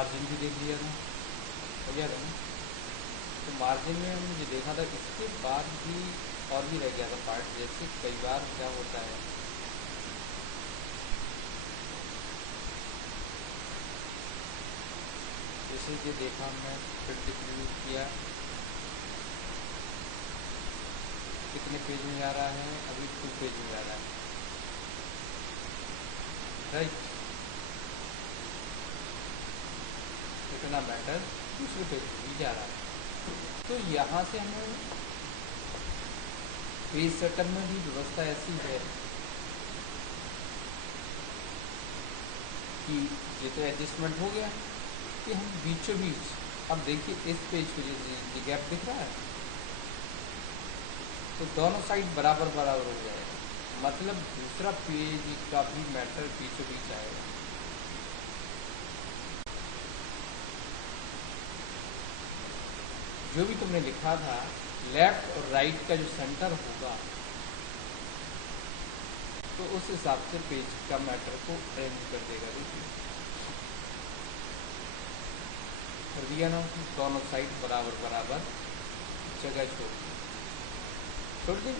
Margin भी देख लिया था, हो गया था ना। तो मार्जिन में हमने जो देखा था, इसके बाद भी और भी रह गया था पार्ट। जैसे कई बार क्या होता है, जैसे कि देखा हमने प्रिंट इंट्रोड्यूस किया, कितने पेज में जा रहा है, अभी 2 पेज में जा रहा है, राइट। इतना मैटर दूसरे पेज में भी जा रहा है। तो यहाँ से हमें पेज सेटर में भी व्यवस्था ऐसी है कि ये तो एडजस्टमेंट हो गया कि हम बीचों बीच, अब देखिए इस पेज को ये गैप दिख रहा है, तो दोनों साइड बराबर बराबर हो जाएगा, मतलब दूसरा पेज का भी मैटर बीचों बीच आएगा। जो भी तुमने लिखा था, लेफ्ट और राइट का जो सेंटर होगा, तो उस हिसाब से पेज का मैटर को अरेंज कर देगा। देखिए कर दिया ना, दोनों साइड बराबर बराबर जगह छोड़ दी।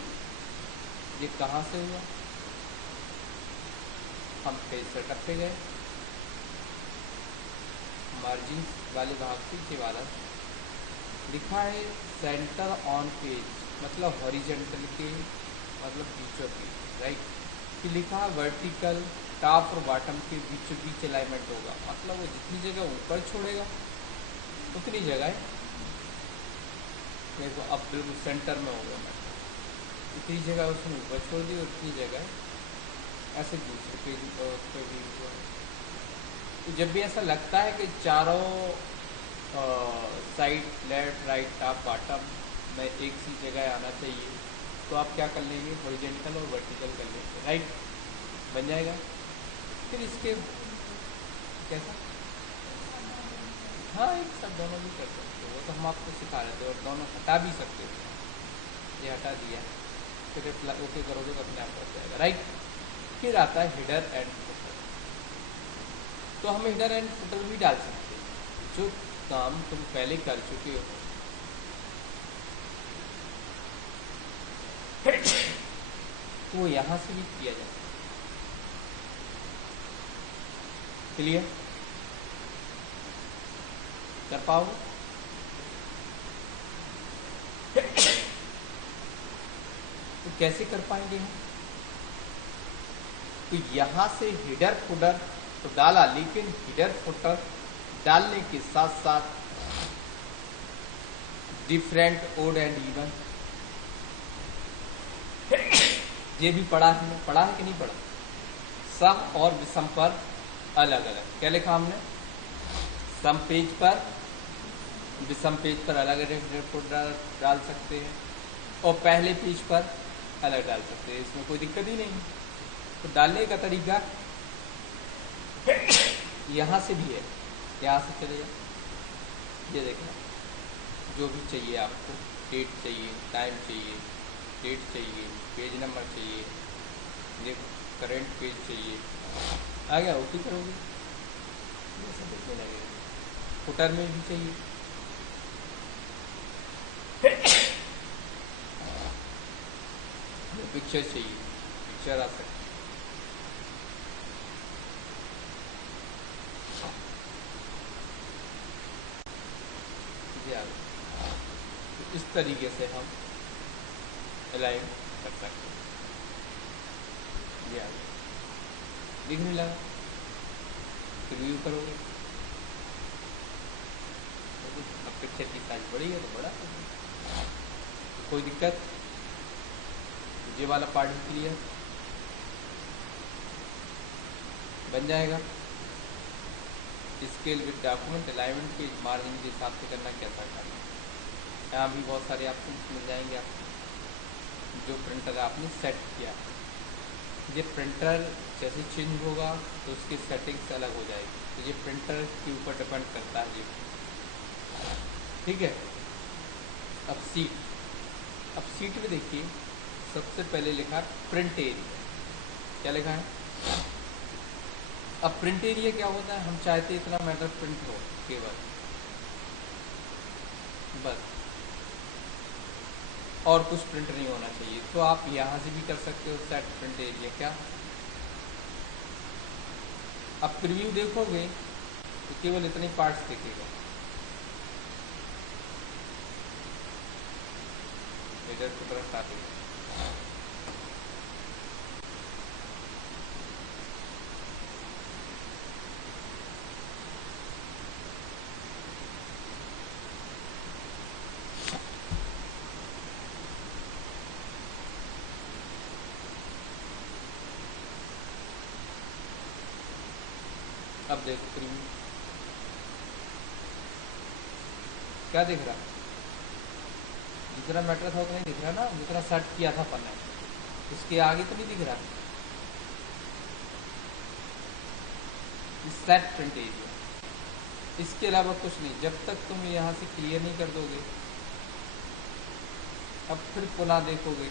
ये कहाँ से हुआ, हम पेज सेटअप पे गए, मार्जिन वाले भाग से ये वाला लिखा है सेंटर ऑन पेज, मतलब हॉरिजेंटल के मतलब बीचों बीच, राइट। फिर लिखा है वर्टिकल टॉप और बॉटम के बीचों बीच अलाइनमेंट होगा, मतलब वो जितनी जगह ऊपर छोड़ेगा उतनी जगह देखो अब बिल्कुल सेंटर में होगा, मतलब इतनी जगह उसने ऊपर छोड़ दी और उतनी जगह ऐसे दूसरे पेज पे भी हुआ। तो जब भी ऐसा लगता है कि चारों side left right top bottom में एक सी जगह आना चाहिए, तो आप क्या कर लेंगे, हॉरिजॉन्टल और वर्टिकल कर लेंगे, राइट, बन जाएगा। फिर इसके कैसा, हाँ एक साथ दोनों भी कर सकते हो, वो तो हम आपको सिखा रहे थे, और दोनों हटा भी सकते हो। ये हटा दिया, फिर ओके करोगे तो अपने आप हो जाएगा, राइट। फिर आता है हेडर एंड फुटर। तो हम हेडर एंड फुटर भी डाल सकते हैं, जो काम तुम पहले कर चुके हो वो यहाँ से भी किया जा सकता है। क्लियर कर पाओगे? तो कैसे कर पाएंगे हम? तो यहाँ से हेडर फुटर तो डाला, लेकिन हेडर फुटर डालने के साथ साथ डिफरेंट ओड एंड इवन ये भी पढ़ा है, पढ़ा है कि नहीं पढ़ा? सम और विषम पर अलग अलग क्या लिखा हमने, सम पेज पर विषम पेज पर अलग अलग फुटर डाल सकते हैं, और पहले पेज पर अलग डाल सकते हैं, इसमें कोई दिक्कत ही नहीं। तो डालने का तरीका यहाँ से भी है, यहाँ से चले जाओ, ये देखना, जो भी चाहिए आपको, डेट चाहिए, टाइम चाहिए, डेट चाहिए, पेज नंबर चाहिए, देखो करंट पेज चाहिए, आ गया, ओके करोगे जैसे देखने लगेगा। फुटर में भी चाहिए, पिक्चर चाहिए, पिक्चर आ सकती है। तो इस तरीके से हम अलाइन कर सकते हैं। ये आगे दिखने लगा, रिव्यू करोगे, अब पिक्चर की साइज बड़ी है तो बड़ा, तो कोई दिक्कत, ये वाला पार्ट भी क्लियर बन जाएगा। स्केल विद डॉक्यूमेंट अलाइनमेंट के मार्जिन के हिसाब से करना, कैसा करना, यहाँ भी बहुत सारे ऑप्शन मिल जाएंगे आपको। जो प्रिंटर आपने सेट किया, ये प्रिंटर जैसे चेंज होगा तो उसकी सेटिंग्स अलग हो जाएगी, तो ये प्रिंटर के ऊपर डिपेंड करता है ये, ठीक है। अब सीट में देखिए, सबसे पहले लिखा प्रिंट एरिया, क्या लिखा है, अब प्रिंट एरिया क्या होता है, हम चाहते इतना मैटर प्रिंट हो केवल, बस, और कुछ प्रिंट नहीं होना चाहिए। तो आप यहाँ से भी कर सकते हो सेट प्रिंट एरिया क्या। अब प्रीव्यू देखोगे तो केवल इतने पार्ट्स दिखेगा, इधर की तरफ काटेगा। अब देखो प्रीव्यू क्या दिख रहा है, जितना मैटर था उतना ही दिख रहा है ना, जितना सेट किया था अपन ने, उसके आगे तो नहीं दिख रहा। सेट प्रिंट एरिया, इसके अलावा कुछ नहीं। जब तक तुम यहाँ से क्लियर नहीं कर दोगे, अब फिर पुनः देखोगे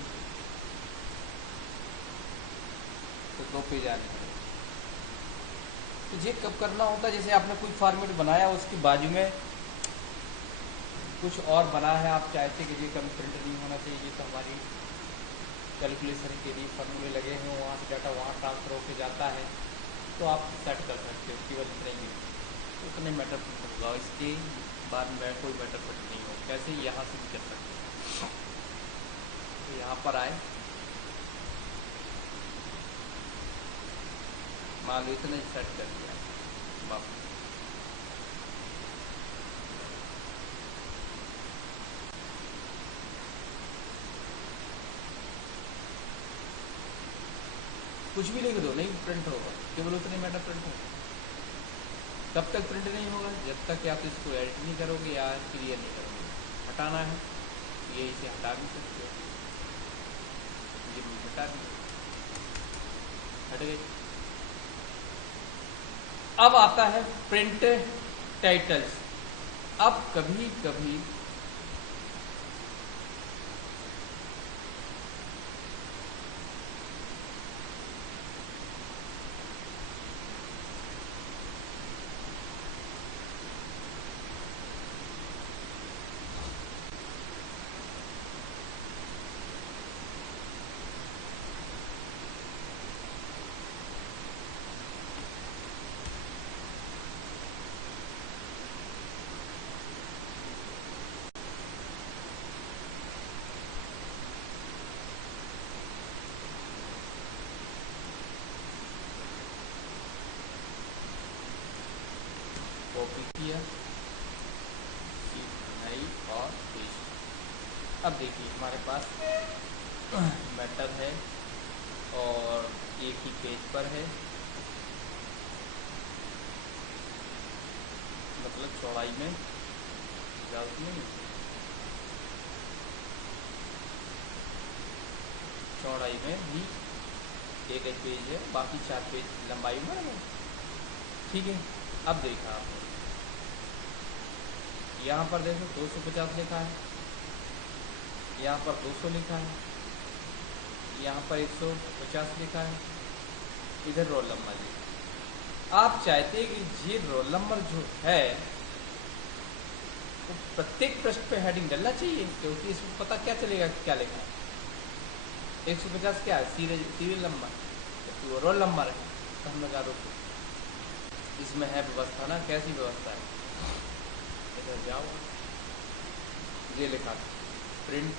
तो 2 पेज आने पड़ेगा। तो ये कब करना होता है, जैसे आपने कोई फॉर्मेट बनाया, उसकी बाजू में कुछ और बना है, आप चाहते कि ये कभी प्रिंट नहीं होना चाहिए, ये तो हमारी कैलकुलेशन के लिए फॉर्मूले लगे हैं, वहाँ से डाटा वहाँ ट्रांसफर होकर जाता है, तो आप सेट कर सकते हो केवल इतने ही, उतने मैटर प्रिंट होगा, इसके बाद में कोई मैटर प्रिंट नहीं होगा। कैसे, यहाँ से भी कर सकते हो। तो यहाँ पर आए, मान लो इतना ही सेट कर दिया वापस, कुछ भी लिख दो, नहीं प्रिंट होगा, केवल उतने मैटर प्रिंट होगा। कब तक प्रिंट नहीं होगा, जब तक या तो इसको एडिट नहीं करोगे या क्लियर नहीं करोगे। हटाना है ये, इसे हटा भी सकते हो, ये भी हटा दी, हट गई। अब आता है प्रिंट टाइटल्स। अब कभी कभी कॉपी किया, नई और पेस्ट। अब देखिए हमारे पास मैटर है और एक ही पेज पर है, मतलब चौड़ाई में ज़्यादा नहीं, चौड़ाई में भी एक ही पेज है, बाकी 4 पेज लंबाई में है। ठीक है, अब देखा आपने यहाँ पर देखो 250 लिखा है, यहाँ पर 200 लिखा है, यहाँ पर 150 लिखा है, इधर रोल नंबर लिखा। आप चाहते हैं कि ये रोल नंबर जो है तो प्रत्येक पृष्ठ पे हेडिंग डालना चाहिए, क्योंकि इसमें पता क्या चलेगा कि क्या लिखा है। 150 क्या है, सीरियल नंबर, तो वो रोल नंबर है। तो हम लगा दो, इसमें है व्यवस्था ना, कैसी व्यवस्था है, इधर जाओ, ये लिखा प्रिंट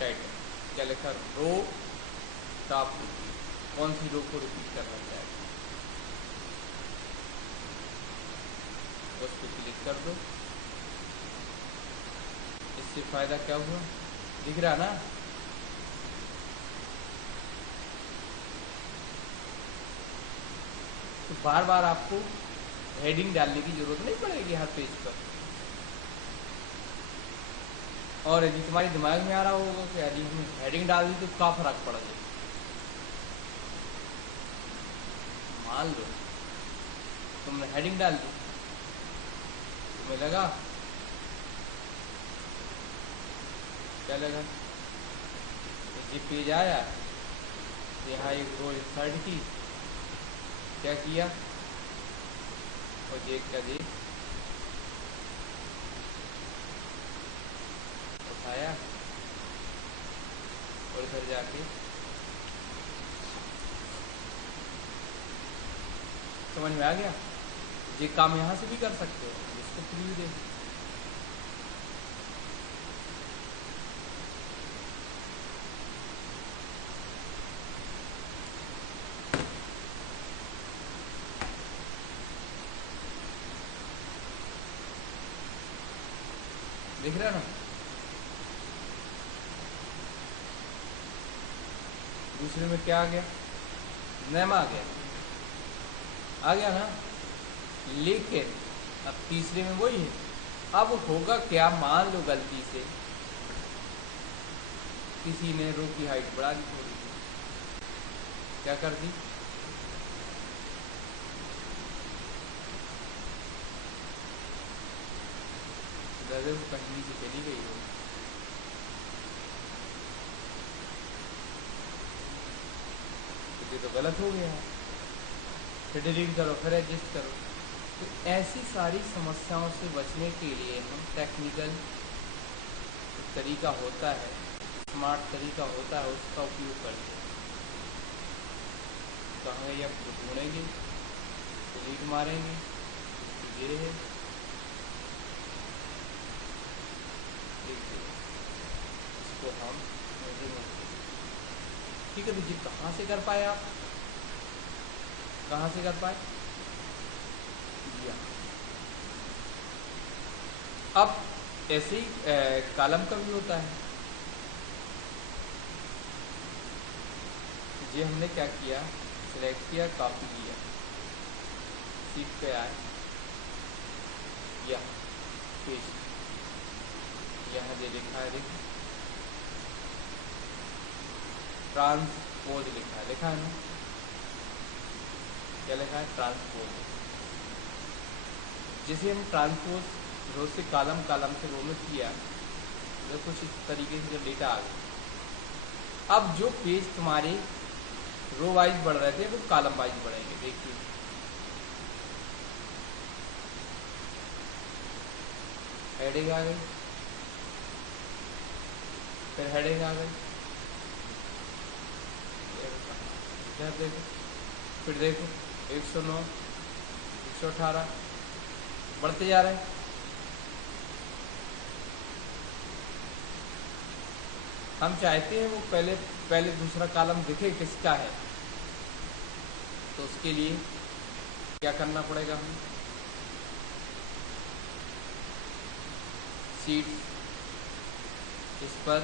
टाइटल, क्या लिखा, रो टॉप रिपीट, कौन सी रो को रिपीट करना चाहेगा उस पर क्लिक कर दो। इससे फायदा क्या हुआ, दिख रहा ना, तो बार बार आपको हेडिंग डालने की जरूरत नहीं पड़ेगी हर पेज पर। और यदि तुम्हारे दिमाग में आ रहा होगा कि यदि हमने हेडिंग डाल दी तो क्या फर्क पड़ जाए, मान लो तुमने हेडिंग डाल दी, तुम्हें लगा, क्या लगा, ये पेज आया, यहाँ एक रो इंसर्ट की, क्या किया, और जेड का जेड उठाया और इधर जाके समझ में आ गया। ये काम यहाँ से भी कर सकते हो, इसको प्रीव्यू दे। दिख रहा है ना, दूसरे में क्या आ गया, नेम आ गया ना, लेकिन अब तीसरे में वही है। अब होगा क्या, मान लो गलती से किसी ने रो की हाइट बढ़ा दी थोड़ी सी, क्या कर दी, गजब कहीं से चली गई हो, ये तो गलत हो गया, फिर डिलीट करो, फिर एडजस्ट करो। तो ऐसी सारी समस्याओं से बचने के लिए हम टेक्निकल तरीका होता है, स्मार्ट तरीका होता है, उसका उपयोग करते हैं। कहाँ ये ढूंढेंगे, डिलीट मारेंगे, ये है, इसको हम ठीक है। तो ये कहाँ से कर पाए आप, कहाँ से कर पाए, अब ऐसे ही कॉलम का भी होता है। ये हमने क्या किया, सिलेक्ट किया, कॉपी किया, सीट पे आए या पेस्ट, यहाँ दे लिखा है, देखो ट्रांसपोज लिखा है ना, क्या लिखा है, ट्रांसपोज। जिसे हम ट्रांसपोज रो से कॉलम, कॉलम से रो में किया, तो कुछ इस तरीके से जब डेटा आ गया। अब जो पेज तुम्हारे रो वाइज बढ़ रहे थे वो कॉलम वाइज बढ़ेंगे, देखिए हेडिंग आ गई, फिर हेडिंग आ गई, देखो, फिर देखो 109, 118 बढ़ते जा रहे हैं। हम चाहते हैं वो पहले दूसरा कॉलम दिखे किसका है, तो उसके लिए क्या करना पड़ेगा, हमें सीट, इस पर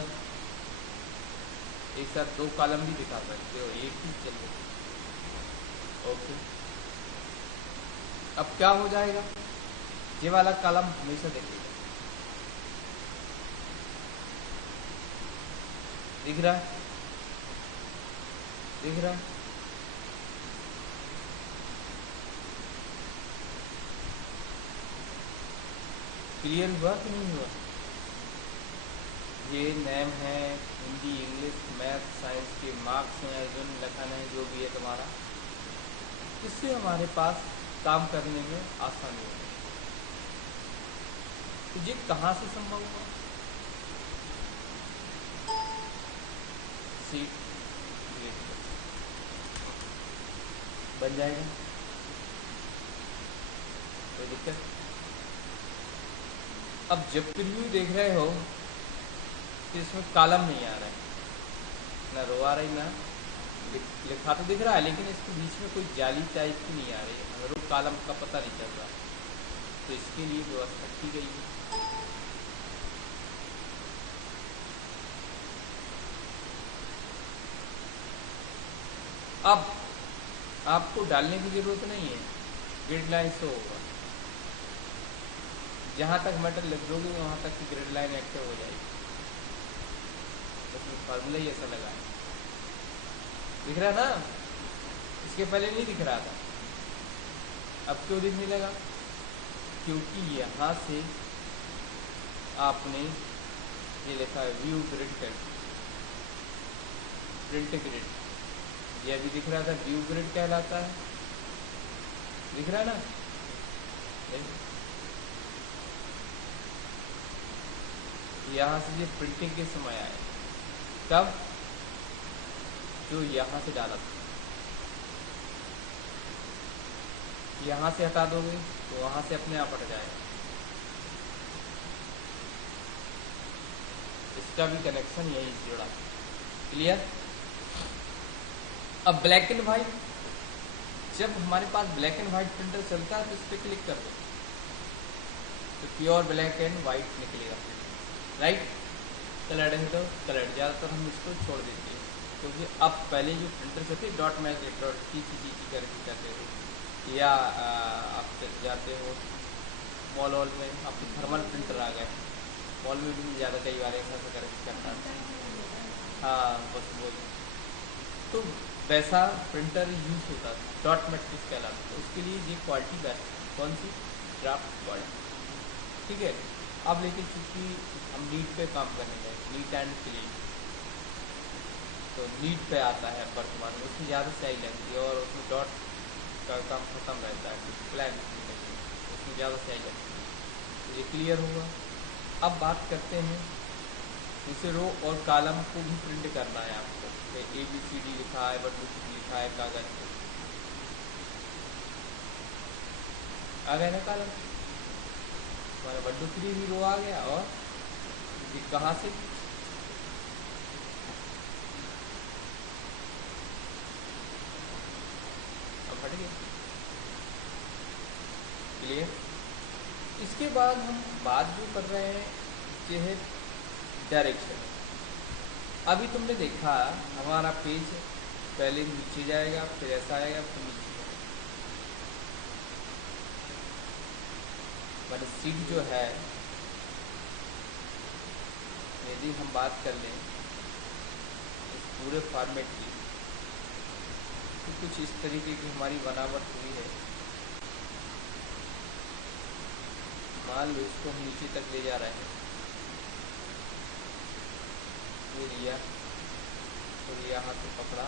एक साथ दो कॉलम भी दिखा सकते हो, एक ही चल रही। ओके, अब क्या हो जाएगा, ये वाला कॉलम हमेशा दिखेगा, दिख रहा है, दिख रहा है, क्लियर हुआ कि नहीं हुआ। ये नेम है, हिंदी, इंग्लिश, मैथ, साइंस के मार्क्स हैं, अर्जुन लखन है, जो भी है तुम्हारा, इससे हमारे पास काम करने में आसानी है। तो ये कहाँ से संभव हुआ, सीट बन जाएगा, कोई दिक्कत। अब जब प्रीव्यू देख रहे हो तो इसमें कॉलम नहीं आ रहा है, ना रो आ रही, ना लिखा तो दिख रहा है, लेकिन इसके बीच में कोई जाली टाइप की नहीं आ रही है, रो कॉलम का पता नहीं चल रहा, तो इसके लिए व्यवस्था की गई है। अब आपको डालने की जरूरत नहीं है, ग्रिड लाइन से होगा, जहाँ तक मेटल लिख दोगे वहाँ तक की ग्रिड लाइन एक्टिव हो जाएगी, उसमें फार्मूला ही ऐसा लगा है, दिख रहा है ना, इसके पहले नहीं दिख रहा था, अब क्यों दिखने लगा, क्योंकि यहाँ से आपने ये लिखा है view grid cat, print grid, ये अभी दिख रहा था व्यू ग्रिड कहलाता है, दिख रहा है ना? नहीं, यहाँ से ये प्रिंटिंग के समय आए, तब जो यहाँ से डाला था, यहाँ से हटा दोगे तो वहाँ से अपने आप हट जाएगा। इसका भी कनेक्शन यहीं से जुड़ा। क्लियर? अब ब्लैक एंड व्हाइट, जब हमारे पास ब्लैक एंड व्हाइट प्रिंटर चलता है तो इस पर क्लिक कर दो तो प्योर ब्लैक एंड व्हाइट निकलेगा, राइट? कलर्ड है तो कलर्ड, ज़्यादातर हम इसको छोड़ देते हैं क्योंकि अब पहले जो प्रिंटर चलते डॉट मैच डॉट ची करके करते थे, या आप जाते हो मॉल वॉल में, आपको थर्मल प्रिंटर आ गए, मॉल में भी ज़्यादा कई बार ऐसा करता है। हाँ बस वही, तो वैसा प्रिंटर यूज़ होता था, डॉट मैट्रिक्स कहलाता था, उसके लिए ये क्वालिटी बेस्ट है। कौन सी? Draft quality. ठीक है। अब लेकिन चूँकि हम नीट पे काम करने लगे, नीट एंड क्लीन, तो नीट पे आता है वर्तमान में, उसमें ज़्यादा स्याही लगती है और उसमें डॉट का काम खत्म रहता है, प्लान उसमें ज़्यादा स्याही लगती है। तो ये क्लियर हुआ। अब बात करते हैं, जैसे रो और कॉलम को भी प्रिंट करना है आपको, ABCD लिखा है, बट लिखा है कागज पे, आ गया ना कॉलम, हमारा 1 2 3 भी रो आ गया, और ये कहाँ से? अब हट गया। क्लियर? इसके बाद हम बात जो कर रहे हैं ये है डायरेक्शन। अभी तुमने देखा हमारा पेज पहले नीचे जाएगा, फिर ऐसा आएगा, फिर नीचे जाएगा, मतलब सीट जो है, यदि हम बात कर लें इस पूरे फॉर्मेट की, तो कुछ इस तरीके की हमारी बनावट हुई है। मान लो इसको हम नीचे तक ले जा रहे हैं, ये लिया, फिर यहाँ से पकड़ा,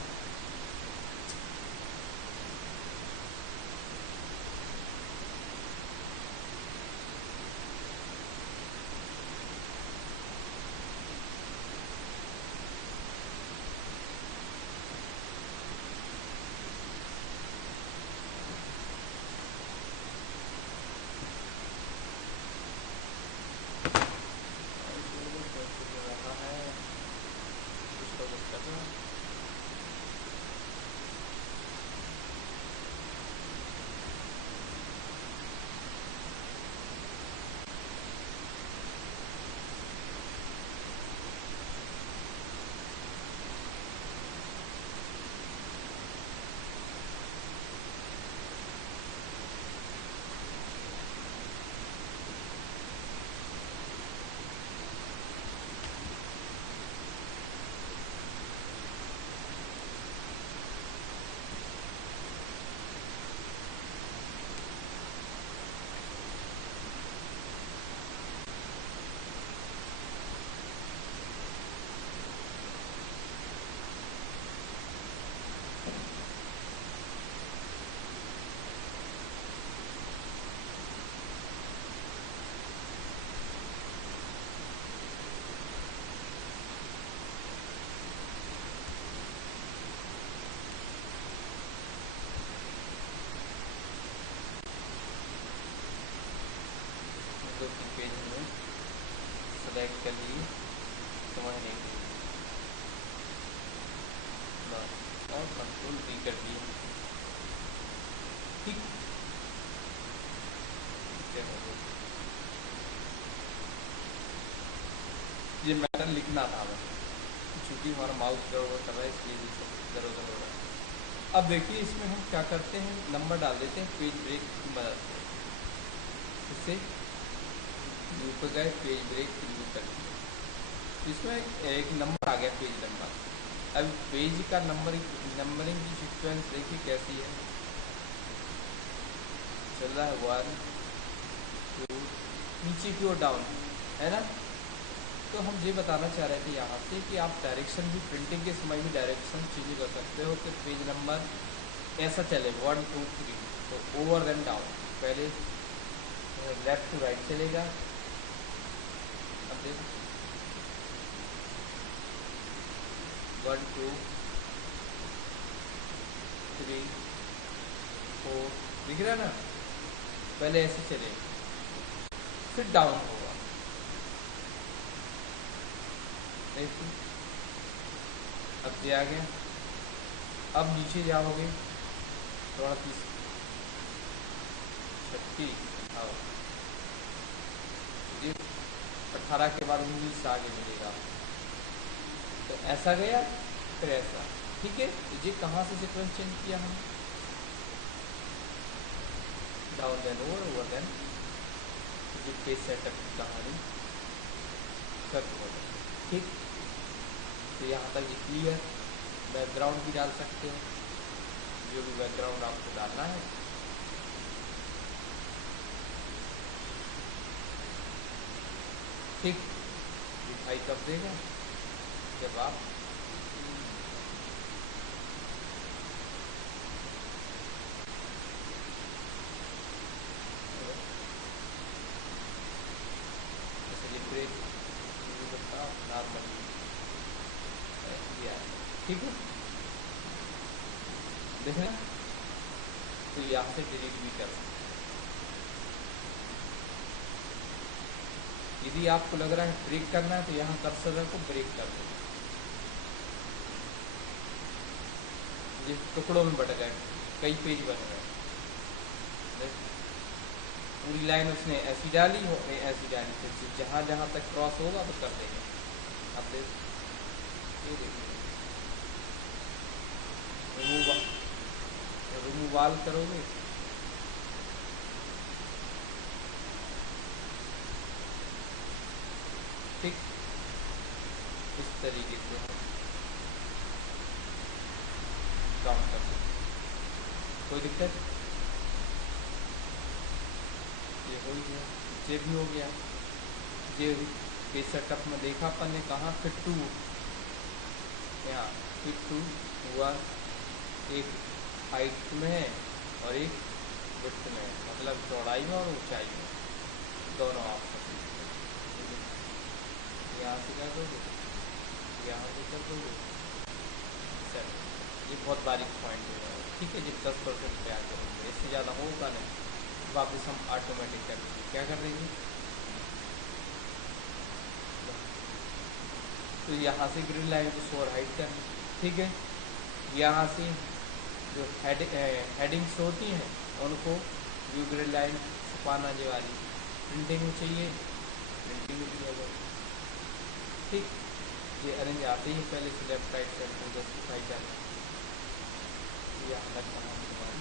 रहा है कुछ तो कुछ कर रहा है। दो तीन पेज हमने सेलेक्ट कर लिए, समझ नहीं बस, और कंट्रोल भी कर दिए। ठीक, क्या हो गया? ये मैटर लिखना था हमें, चूँकि हमारा माउस गड़बड़ कर रहा है इसलिए ये सब इधर उधर हो रहा है। अब देखिए इसमें हम क्या करते हैं, नंबर डाल देते हैं पेज ब्रेक की मदद से, इससे यू पे गए, पेज ब्रेक फिर यू कर दिया, तो इसमें एक नंबर आ गया, पेज नंबर। अब पेज का नंबरिंग की सीक्वेंस देखिए कैसी है, चल रहा है 1 2, नीचे की ओर डाउन है ना। तो हम ये बताना चाह रहे थे यहाँ से कि आप डायरेक्शन भी प्रिंटिंग के समय भी डायरेक्शन चेंज कर सकते हो कि पेज नंबर ऐसा चले 1 2 3, तो ओवर देन डाउन, पहले लेफ्ट टू राइट चलेगा। अब देखो 1 2 3 4, दिख रहा है ना, पहले ऐसे चलेगा, फिर डाउन होगा। देखिए अब ये आ गया। अब नीचे जाओगे थोड़ा 30 36, हाँ ये 18 के बाद 19 आगे मिलेगा। तो ऐसा गया, फिर ऐसा, ठीक है। तो ये कहाँ से सीक्वेंस चेंज किया हमने, down then over, over then, जो पेज सेटअप की कहानी खत्म हो गई, ठीक। तो यहाँ तक ये क्लियर। बैकग्राउंड भी डाल सकते हो, जो भी बैकग्राउंड आपको डालना है। ठीक, दिखाई कब देगा, जब आप जैसे ये ब्रेक करता नॉर्मली, ठीक है, देखना। तो यहाँ से डिलीट भी कर सकते। यदि आपको लग रहा है ब्रेक करना है तो यहाँ कर्सर को ब्रेक कर दो, ये टुकड़ों में बट गए, कई पेज बन गए। पूरी लाइन उसने ऐसी डाली हो, ऐसी डाली, फिर जहाँ जहाँ तक क्रॉस होगा तो कर देंगे। अब देख, ये देखिए रिमूव, रिमूव ऑल करोगे, ठीक, इस तरीके से हम काउंट कर सकते। कोई दिक्कत, ये हो गया, ये भी हो गया। ये पेज सेटअप में देखा अपन ने, कहाँ फिट टू, यहाँ फिट टू हुआ, एक हाइट में है और एक विड्थ में है, मतलब चौड़ाई में और ऊंचाई में, दोनों आप यहाँ से कर दोगे, यहाँ से कर दोगे, सर ये बहुत बारीक पॉइंट हो रहा है, ठीक है। जब 10% पे आ करोगे, इससे ज़्यादा होगा नहीं, वापस हम ऑटोमेटिक कर देंगे, क्या कर देंगे। तो यहाँ से ग्रिड लाइन को शोर हाइट करनी, ठीक है। यहाँ से जो हेडिंग्स होती हैं उनको व्यू ग्रिड लाइन छुपाना, जो वाली प्रिंटिंग में चाहिए, प्रिंटिंग में दिया जाए, ठीक। ये अरेंज आते ही पहले से लेफ्ट राइट साइड को जस्टिफाई करना, यहाँ तक कहानी हमारी।